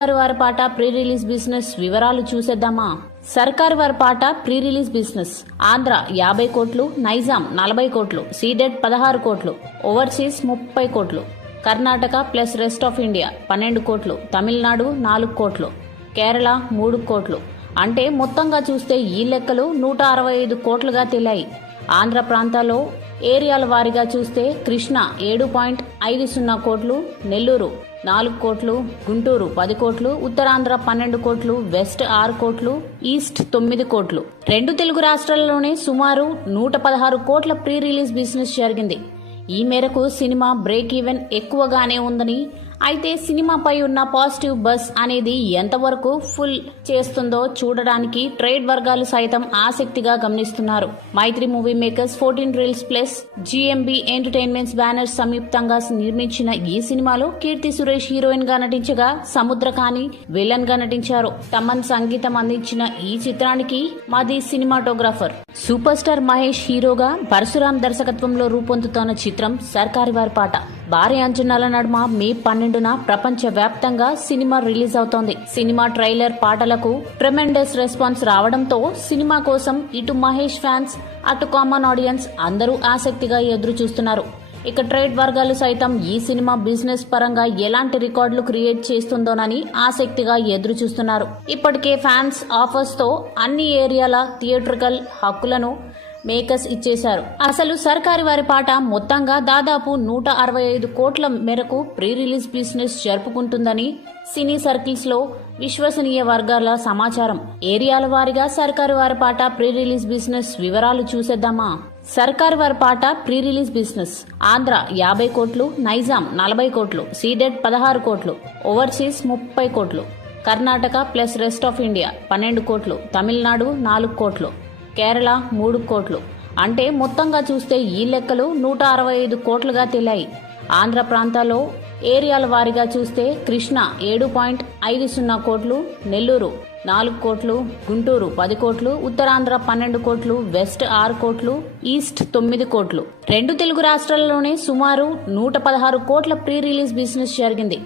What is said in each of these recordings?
వారి పాట pre release business వివరాలు చూసేద్దామా. సర్కారు వారి పాట ప్రీ రిలీజ్ బిజినెస్. ఆంధ్ర 50 కోట్లు, నైజాం 40 కోట్లు, సీడెడ్ 16 కోట్లు, ఓవర్సీస్ 30 కోట్లు, Karnataka plus rest of India 12 కోట్లు, తమిళనాడు 4 కోట్లు, కేరళ 3 కోట్లు. అంటే మొత్తంగా చూస్తే ఈ లెక్కలు 165 కోట్లుగా తేలాయి. ఆంధ్ర ప్రాంతాల్లో ఏరియాల వారీగా చూస్తే కృష్ణ 7.50 కోట్లు, నెల్లూరు 4 కోట్లు, గుంటూరు 10 కోట్లు, ఉత్తరాంధ్ర 12 కోట్లు, వెస్ట్ 6 కోట్లు, ఈస్ట్ 9 కోట్లు. 2 తెలుగు రాష్ట్రాల్లోనే సుమారు 116 కోట్ల ప్రీ రిలీజ్ బిజినెస్ జరిగింది. ఈ మేరకు సినిమా బ్రేక్ ఈవెన్ ఎక్కువగానే ఉందని, అయితే సినిమాపై ఉన్న పాజిటివ్ బజ్ అనేది ఎంతవరకు ఫుల్ చేస్తుందో చూడడానికి ట్రేడ్ వర్గాలు సైతం ఆసక్తిగా గమనిస్తున్నారు. Mythri movie makers, 14 reels plus GMB entertainments banners సంయుక్తంగా నిర్మించిన ఈ సినిమాలో కీర్తి సురేష్ హీరోయిన్ గా నటించగా, సముద్రకాని విలన్ గా నటించారు. తమన్ సంగీతం అందించిన ఈ చిత్రానికి మాది సినిమాటోగ్రాఫర్ సూపర్ స్టార్ మహేష్ హీరోగా పరశురాం దర్శకత్వంలో రూపొందుతోన్న చిత్రం సర్కారు వారి పాట. భారీ అంచనాల నడుమ మే 12న ప్రపంచ వ్యాప్తంగా సినిమా రిలీజ్ అవుతోంది. సినిమా ట్రైలర్ పాటలకు ట్రెమెండస్ రెస్పాన్స్ రావడంతో సినిమా కోసం ఇటు మహేష్ ఫ్యాన్స్, అటు కామన్ ఆడియన్స్ అందరూ ఆసక్తిగా ఎదురు చూస్తున్నారు. ఇక ట్రేడ్ వర్గాలు సైతం ఈ సినిమా బిజినెస్ పరంగా ఎలాంటి రికార్డులు క్రియేట్ చేస్తుందోనని ఆసక్తిగా ఎదురు చూస్తున్నారు. ఇప్పటికే ఫ్యాన్స్ ఆఫర్స్ తో అన్ని ఏరియాల థియేట్రికల్ హక్కులను మేకర్స్ ఇచ్చేశారు. అసలు సర్కారు వారి పాట మొత్తంగా దాదాపు 165 కోట్ల మేరకు ప్రీ రిలీజ్ బిజినెస్ జరుపుకుంటుందని సినీ సర్కిల్స్ లో విశ్వసనీయ వర్గాల సమాచారం. ఏరియాల వారీగా సర్కారు వారి పాట ప్రీ రిలీజ్ బిజినెస్ వివరాలు చూసేద్దామా. సర్కారు వారి పాట ప్రీ రిలీజ్ బిజినెస్. ఆంధ్ర 50 కోట్లు, నైజాం 40 కోట్లు, సీడెడ్ 16 కోట్లు, ఓవర్సీస్ 30 కోట్లు, Karnataka plus rest of India 12 కోట్లు, తమిళనాడు 4 కోట్లు, కేరళ 3 కోట్లు. అంటే మొత్తంగా చూస్తే ఈ లెక్కలు 165 కోట్లుగా తేలాయి. ఆంధ్ర ప్రాంతాల్లో ఏరియాల వారీగా చూస్తే కృష్ణ 7.50 కోట్లు, నెల్లూరు 4 కోట్లు, గుంటూరు 10 కోట్లు, ఉత్తరాంధ్ర 12 కోట్లు, వెస్ట్ 6 కోట్లు, ఈస్ట్ 9 కోట్లు. 2 తెలుగు రాష్ట్రాల్లోనే సుమారు 116 కోట్ల ప్రీ రిలీజ్ బిజినెస్ జరిగింది.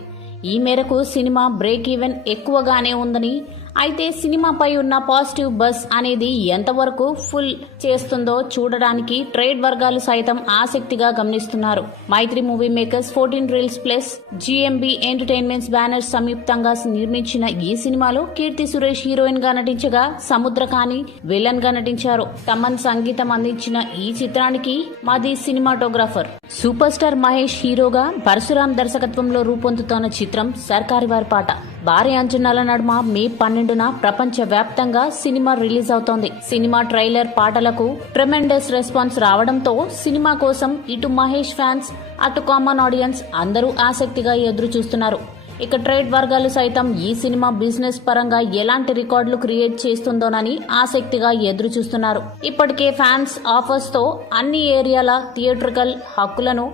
ఈ మేరకు సినిమా బ్రేక్ ఈవెన్ ఎక్కువగానే ఉందని, అయితే సినిమాపై ఉన్న పాజిటివ్ బజ్ అనేది ఎంతవరకు ఫుల్ చేస్తుందో చూడడానికి ట్రేడ్ వర్గాలు సైతం ఆసక్తిగా గమనిస్తున్నారు. Mythri movie makers, 14 reels plus GMB entertainments banners సంయుక్తంగా నిర్మించిన ఈ సినిమాలో కీర్తి సురేష్ హీరోయిన్ గా నటించగా, సముద్రకాని విలన్ గా నటించారు. తమన్ సంగీతం అందించిన ఈ చిత్రానికి మాది సినిమాటోగ్రాఫర్ సూపర్ స్టార్ మహేష్ హీరోగా పరశురాం దర్శకత్వంలో రూపొందుతోన్న చిత్రం సర్కారు వారి పాట. భారీ అంచనాల నడుమ మే 12న ప్రపంచ వ్యాప్తంగా సినిమా రిలీజ్ అవుతోంది. సినిమా ట్రైలర్ పాటలకు ట్రెమెండస్ రెస్పాన్స్ రావడంతో సినిమా కోసం ఇటు మహేష్ ఫ్యాన్స్, అటు కామన్ ఆడియన్స్ అందరూ ఆసక్తిగా ఎదురు చూస్తున్నారు. ఇక ట్రేడ్ వర్గాలు సైతం ఈ సినిమా బిజినెస్ పరంగా ఎలాంటి రికార్డులు క్రియేట్ చేస్తుందోనని ఆసక్తిగా ఎదురు చూస్తున్నారు. ఇప్పటికే ఫ్యాన్స్ ఆఫర్స్ తో అన్ని ఏరియాల థియేట్రికల్ హక్కులను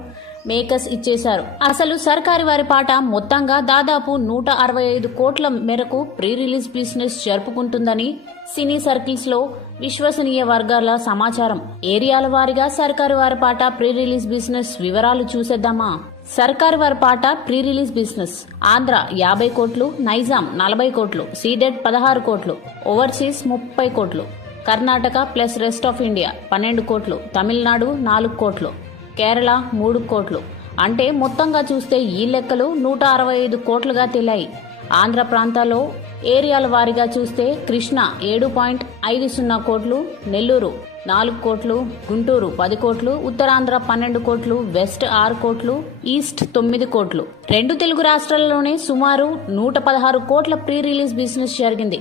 మేకర్స్ ఇచ్చేశారు. అసలు సర్కారు వారి పాట మొత్తంగా దాదాపు 165 కోట్ల మేరకు ప్రీ రిలీజ్ బిజినెస్ జరుపుకుంటుందని సినీ సర్కిల్స్ లో విశ్వసనీయ వర్గాల సమాచారం. ఏరియాల వారీగా సర్కారు వారి పాట ప్రీ రిలీజ్ బిజినెస్ వివరాలు చూసేద్దామా. సర్కారు వారి పాట ప్రీ రిలీజ్ బిజినెస్. ఆంధ్ర 50 కోట్లు, నైజాం 40 కోట్లు, సీడెడ్ 16 కోట్లు, ఓవర్సీస్ 30 కోట్లు, Karnataka plus rest of India 12 కోట్లు, తమిళనాడు 4 కోట్లు, కేరళ 3 కోట్లు. అంటే మొత్తంగా చూస్తే ఈ లెక్కలు 165 కోట్లుగా తేలాయి. ఆంధ్ర ప్రాంతాల్లో ఏరియాల వారీగా చూస్తే కృష్ణ 7.50 కోట్లు, నెల్లూరు 4 కోట్లు, గుంటూరు 10 కోట్లు, ఉత్తరాంధ్ర 12 కోట్లు, వెస్ట్ 6 కోట్లు, ఈస్ట్ 9 కోట్లు. 2 తెలుగు రాష్ట్రాల్లోనే సుమారు 116 కోట్ల ప్రీ రిలీజ్ బిజినెస్ జరిగింది.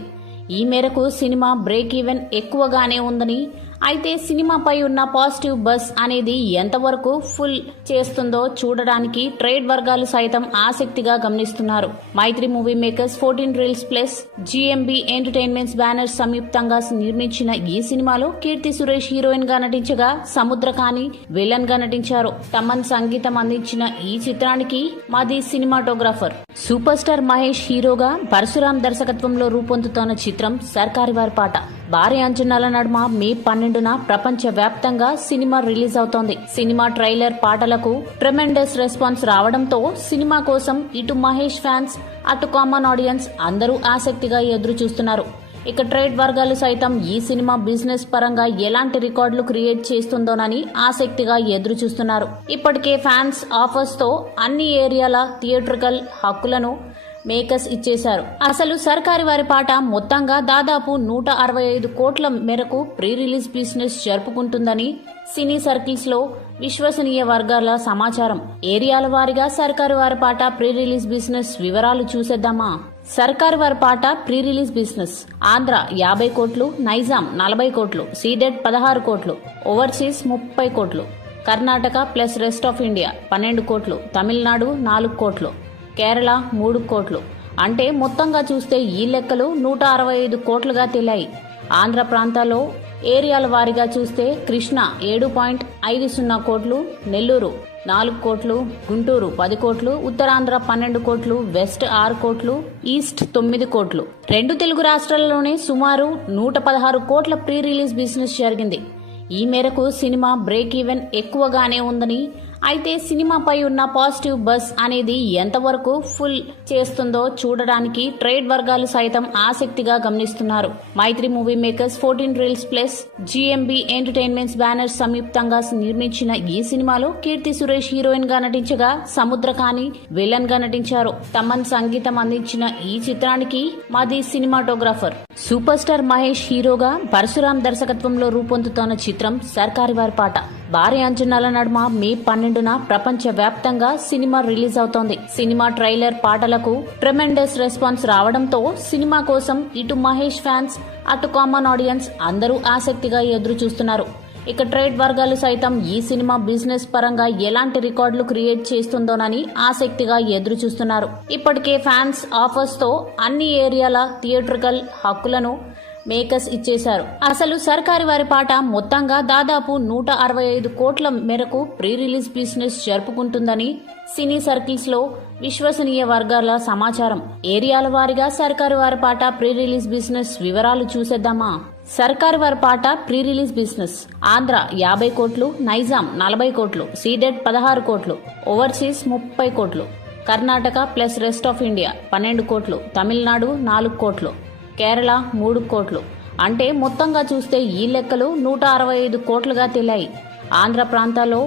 ఈ మేరకు సినిమా బ్రేక్ ఈవెన్ ఎక్కువగానే ఉందని, అయితే సినిమాపై ఉన్న పాజిటివ్ బజ్ అనేది ఎంతవరకు ఫుల్ చేస్తుందో చూడడానికి ట్రేడ్ వర్గాలు సైతం ఆసక్తిగా గమనిస్తున్నారు. Mythri movie makers, 14 reels plus GMB entertainments banners సంయుక్తంగా నిర్మించిన ఈ సినిమాలో కీర్తి సురేష్ హీరోయిన్ గా నటించగా, సముద్రకాని విలన్ గా నటించారు. తమన్ సంగీతం అందించిన ఈ చిత్రానికి మాది సినిమాటోగ్రాఫర్ సూపర్ స్టార్ మహేష్ హీరోగా పరశురాం దర్శకత్వంలో రూపొందుతోన్న చిత్రం సర్కారు వారి పాట. భారీ అంచనాల నడుమ మే 12న ప్రపంచ వ్యాప్తంగా సినిమా రిలీజ్ అవుతోంది. సినిమా ట్రైలర్ పాటలకు ట్రెమెండస్ రెస్పాన్స్ రావడంతో సినిమా కోసం ఇటు మహేష్ ఫ్యాన్స్, అటు కామన్ ఆడియన్స్ అందరూ ఆసక్తిగా ఎదురు చూస్తున్నారు. ఇక ట్రేడ్ వర్గాలు సైతం ఈ సినిమా బిజినెస్ పరంగా ఎలాంటి రికార్డులు క్రియేట్ చేస్తుందోనని ఆసక్తిగా ఎదురు చూస్తున్నారు. ఇప్పటికే ఫ్యాన్స్ ఆఫర్స్ తో అన్ని ఏరియాల థియేట్రికల్ హక్కులను మేకర్స్ ఇచ్చేశారు. అసలు సర్కారు వారి పాట మొత్తంగా దాదాపు 165 కోట్ల మేరకు ప్రీ రిలీజ్ బిజినెస్ జరుపుకుంటుందని సినీ సర్కిల్స్ లో విశ్వసనీయ వర్గాల సమాచారం. ఏరియాల వారీగా సర్కారు వారి పాట ప్రీ రిలీజ్ బిజినెస్ వివరాలు చూసేద్దామా? సర్కారు వారి పాట ప్రీ రిలీజ్ బిజినెస్: ఆంధ్ర 50 కోట్లు, నైజాం 40 కోట్లు, సీడెడ్ 16 కోట్లు, ఓవర్సీస్ 30 కోట్లు, Karnataka plus rest of India 12 కోట్లు, తమిళనాడు 4 కోట్లు, కేరళ 3 కోట్లు. అంటే మొత్తంగా చూస్తే ఈ లెక్కలు 165 కోట్లుగా తేలాయి. ఆంధ్ర ప్రాంతాల్లో ఏరియాల వారీగా చూస్తే కృష్ణ 7.50 కోట్లు, నెల్లూరు 4 కోట్లు, గుంటూరు 10 కోట్లు, ఉత్తరాంధ్ర 12 కోట్లు, వెస్ట్ 6 కోట్లు, ఈస్ట్ 9 కోట్లు. 2 తెలుగు రాష్ట్రాల్లోనే సుమారు 116 కోట్ల ప్రీ రిలీజ్ బిజినెస్ జరిగింది. ఈ మేరకు సినిమా బ్రేక్ ఈవెన్ ఎక్కువగానే ఉందని, అయితే సినిమాపై ఉన్న పాజిటివ్ బజ్ అనేది ఎంతవరకు ఫుల్ చేస్తుందో చూడడానికి ట్రేడ్ వర్గాలు సైతం ఆసక్తిగా గమనిస్తున్నారు. Mythri movie makers, 14 reels plus GMB entertainments banners సంయుక్తంగా నిర్మించిన ఈ సినిమాలో కీర్తి సురేష్ హీరోయిన్ గా నటించగా సముద్రకాని విలన్ గా నటించారు. తమన్ సంగీతం అందించిన ఈ చిత్రానికి మాది సినిమాటోగ్రాఫర్ సూపర్ స్టార్ మహేష్ హీరోగా పరశురాం దర్శకత్వంలో రూపొందుతున్న చిత్రం సర్కారు వారి పాట. భారీ అంచనాల నడుమ మే 12న ప్రపంచ వ్యాప్తంగా సినిమా రిలీజ్ అవుతోంది. సినిమా ట్రైలర్ పాటలకు ట్రెమెండస్ రెస్పాన్స్ రావడంతో సినిమా కోసం ఇటు మహేష్ ఫ్యాన్స్, అటు కామన్ ఆడియన్స్ అందరూ ఆసక్తిగా ఎదురు చూస్తున్నారు. ఇక ట్రేడ్ వర్గాలు సైతం ఈ సినిమా బిజినెస్ పరంగా ఎలాంటి రికార్డులు క్రియేట్ చేస్తుందోనని ఆసక్తిగా ఎదురు చూస్తున్నారు. ఇప్పటికే ఫ్యాన్స్ ఆఫర్స్ తో అన్ని ఏరియాల థియేట్రికల్ హక్కులను మేకర్స్ ఇచ్చేశారు. అసలు సర్కారు వారి పాట మొత్తంగా దాదాపు 165 కోట్ల మేరకు ప్రీ రిలీజ్ బిజినెస్ జరుపుకుంటుందని సినీ సర్కిల్స్ లో విశ్వసనీయ వర్గాల సమాచారం. ఏరియాల వారీగా సర్కారు వారి పాట ప్రీ రిలీజ్ బిజినెస్ వివరాలు చూసేద్దామా? సర్కారు వారి పాట ప్రీ రిలీజ్ బిజినెస్: ఆంధ్ర 50 కోట్లు, నైజాం 40 కోట్లు, సీడెడ్ 16 కోట్లు, ఓవర్సీస్ 30 కోట్లు, Karnataka plus rest of India 12 కోట్లు, తమిళనాడు 4 కోట్లు, కేరళ 3 కోట్లు. అంటే మొత్తంగా చూస్తే ఈ లెక్కలు 165 కోట్లుగా తేలాయి. ఆంధ్ర ప్రాంతాల్లో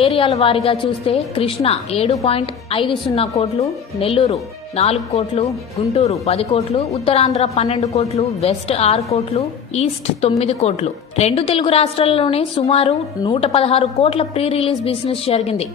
ఏరియాల వారీగా చూస్తే కృష్ణ 7.50 కోట్లు, నెల్లూరు 4 కోట్లు, గుంటూరు 10 కోట్లు, ఉత్తరాంధ్ర 12 కోట్లు, వెస్ట్ 6 కోట్లు, ఈస్ట్ 9 కోట్లు. 2 తెలుగు రాష్ట్రాల్లోనే సుమారు 116 కోట్ల ప్రీ రిలీజ్ బిజినెస్ జరిగింది.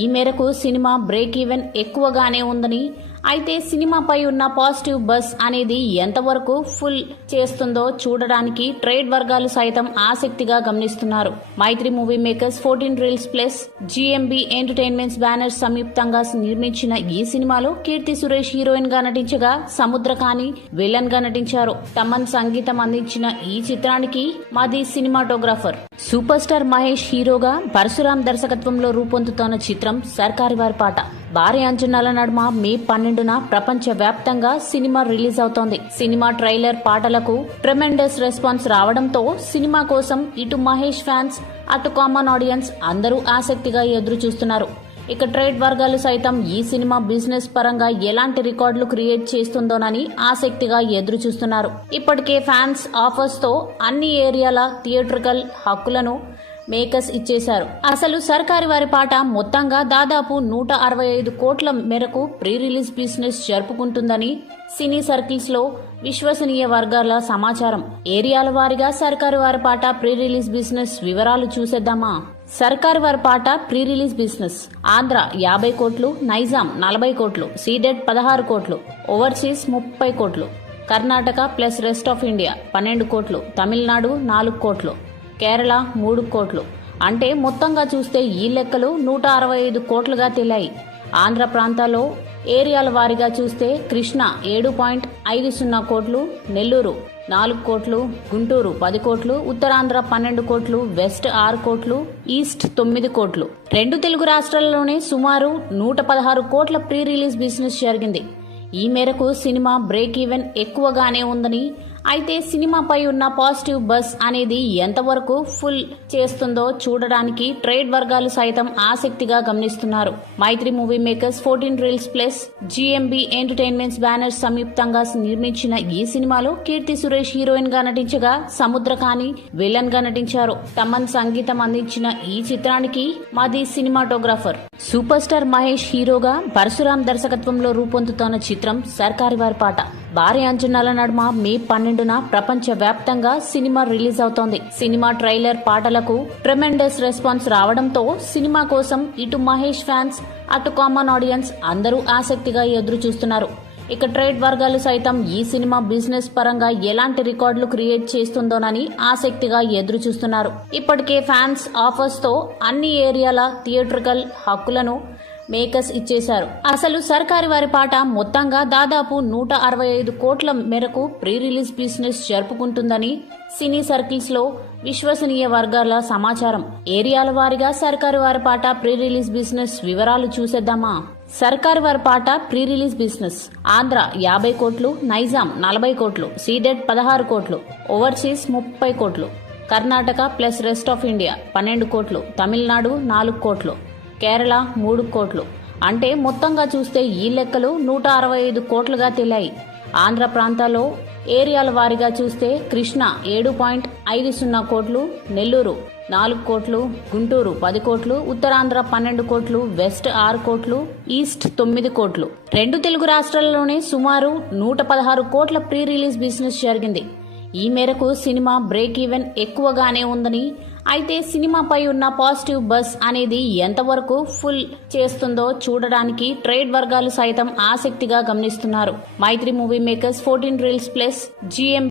ఈ మేరకు సినిమా బ్రేక్ ఈవెన్ ఎక్కువగానే ఉందని, అయితే సినిమాపై ఉన్న పాజిటివ్ బజ్ అనేది ఎంతవరకు ఫుల్ చేస్తుందో చూడడానికి ట్రేడ్ వర్గాలు సైతం ఆసక్తిగా గమనిస్తున్నారు. Mythri movie makers, 14 reels plus GMB entertainments banners సంయుక్తంగా నిర్మించిన ఈ సినిమాలో కీర్తి సురేష్ హీరోయిన్ గా నటించగా సముద్రకాని విలన్ గా నటించారు. తమన్ సంగీతం అందించిన ఈ చిత్రానికి మాది సినిమాటోగ్రాఫర్ సూపర్ స్టార్ మహేష్ హీరోగా పరశురాం దర్శకత్వంలో రూపొందుతున్న చిత్రం సర్కారు వారి పాట. భారీ అంచనాల నడుమ మే 12న ప్రపంచ వ్యాప్తంగా సినిమా రిలీజ్ అవుతోంది. సినిమా ట్రైలర్ పాటలకు ట్రెమెండస్ రెస్పాన్స్ రావడంతో సినిమా కోసం ఇటు మహేష్ ఫ్యాన్స్, అటు కామన్ ఆడియన్స్ అందరూ ఆసక్తిగా ఎదురు చూస్తున్నారు. ఇక ట్రేడ్ వర్గాలు సైతం ఈ సినిమా బిజినెస్ పరంగా ఎలాంటి రికార్డులు క్రియేట్ చేస్తుందోనని ఆసక్తిగా ఎదురు చూస్తున్నారు. ఇప్పటికే ఫ్యాన్స్ ఆఫర్స్ తో అన్ని ఏరియాల థియేట్రికల్ హక్కులను మేకర్స్ ఇచ్చేశారు. అసలు సర్కారు వారి పాట మొత్తంగా దాదాపు 165 కోట్ల మేరకు ప్రీ రిలీజ్ బిజినెస్ జరుపుకుంటుందని సినీ సర్కిల్స్ లో విశ్వసనీయ వర్గాల సమాచారం. ఏరియాల వారీగా సర్కారు వారి పాట ప్రీ రిలీజ్ బిజినెస్ వివరాలు చూసేద్దామా? సర్కారు వారి పాట ప్రీ రిలీజ్ బిజినెస్: ఆంధ్ర 50 కోట్లు, నైజాం 40 కోట్లు, సీడెడ్ 16 కోట్లు, ఓవర్సీస్ 30 కోట్లు, Karnataka plus rest of India 12 కోట్లు, తమిళనాడు 4 కోట్లు, కేరళ 3 కోట్లు. అంటే మొత్తంగా చూస్తే ఈ లెక్కలు 165 కోట్లుగా తేలాయి. ఆంధ్ర ప్రాంతాల్లో ఏరియాల వారీగా చూస్తే కృష్ణ 7.50 కోట్లు, నెల్లూరు 4 కోట్లు, గుంటూరు 10 కోట్లు, ఉత్తరాంధ్ర 12 కోట్లు, వెస్ట్ 6 కోట్లు, ఈస్ట్ 9 కోట్లు. 2 తెలుగు రాష్ట్రాల్లోనే సుమారు 116 కోట్ల ప్రీ రిలీజ్ బిజినెస్ జరిగింది. ఈ మేరకు సినిమా బ్రేక్ ఈవెన్ ఎక్కువగానే ఉందని, అయితే సినిమాపై ఉన్న పాజిటివ్ బస్ అనేది ఎంతవరకు ఫుల్ చేస్తుందో చూడడానికి ట్రేడ్ వర్గాలు సైతం ఆసక్తిగా గమనిస్తున్నారు. Mythri movie makers 14 reels plus GMB entertainments banners సంయుక్తంగా నిర్మించిన ఈ సినిమాలో కీర్తి సురేష్ హీరోయిన్ గా నటించగా సముద్రకాని విలన్ గా నటించారు. తమన్ సంగీతం అందించిన ఈ చిత్రానికి మాది సినిమాటోగ్రాఫర్ సూపర్ స్టార్ మహేష్ హీరోగా పరశురాం దర్శకత్వంలో రూపొందుతున్న చిత్రం సర్కారీ వారి పాట. భారీ అంచనాల నడుమ మే 12న ప్రపంచ వ్యాప్తంగా సినిమా రిలీజ్ అవుతోంది. సినిమా ట్రైలర్ పాటలకు ట్రెమెండస్ రెస్పాన్స్ రావడంతో సినిమా కోసం ఇటు మహేష్ ఫ్యాన్స్ అటు కామన్ ఆడియన్స్ అందరూ ఆసక్తిగా ఎదురు చూస్తున్నారు. ఇక ట్రేడ్ వర్గాలు సైతం ఈ సినిమా బిజినెస్ పరంగా ఎలాంటి రికార్డులు క్రియేట్ చేస్తుందోనని ఆసక్తిగా ఎదురు చూస్తున్నారు. ఇప్పటికే ఫ్యాన్స్ ఆఫర్స్ తో అన్ని ఏరియాల థియేట్రికల్ హక్కులను మేకర్స్ ఇచ్చేశారు. అసలు సర్కారీ వారి పాట మొత్తంగా దాదాపు 165 కోట్ల మేరకు ప్రీ రిలీజ్ బిజినెస్ జరుపుకుంటుందని సినీ సర్కిల్స్ లో విశ్వసనీయ వర్గాల సమాచారం. ఏరియాల వారీగా సర్కారీ వారి పాట ప్రీ రిలీజ్ బిజినెస్ వివరాలు చూసేద్దామా? సర్కారీ వారి పాట ప్రీ రిలీజ్ బిజినెస్: ఆంధ్ర 50 కోట్లు, నైజాం 40 కోట్లు, సీడెడ్ 16 కోట్లు, ఓవర్సీస్ 30 కోట్లు, Karnataka plus rest of India 12 కోట్లు, తమిళనాడు 4 కోట్లు, కేరళ 3 కోట్లు. అంటే మొత్తంగా చూస్తే ఈ లెక్కలు 165 కోట్లుగా తేలాయి. ఆంధ్ర ప్రాంతాల్లో ఏరియాల వారీగా చూస్తే కృష్ణా 7.50 కోట్లు, నెల్లూరు 4 కోట్లు, గుంటూరు 10 కోట్లు, ఉత్తరాంధ్ర 12 కోట్లు, వెస్ట్ 6 కోట్లు, ఈస్ట్ 9 కోట్లు. 2 తెలుగు రాష్ట్రాల్లోనే సుమారు 116 కోట్ల ప్రీ రిలీజ్ బిజినెస్ జరిగింది. ఈ మేరకు సినిమా బ్రేక్ ఈవెన్ ఎక్కువగానే ఉందని, అయితే సినిమాపై ఉన్న పాజిటివ్ బస్ అనేది ఎంతవరకు ఫుల్ చేస్తుందో చూడడానికి ట్రేడ్ వర్గాలు సైతం ఆసక్తిగా గమనిస్తున్నారు. Mythri movie makers 14 reels plus GM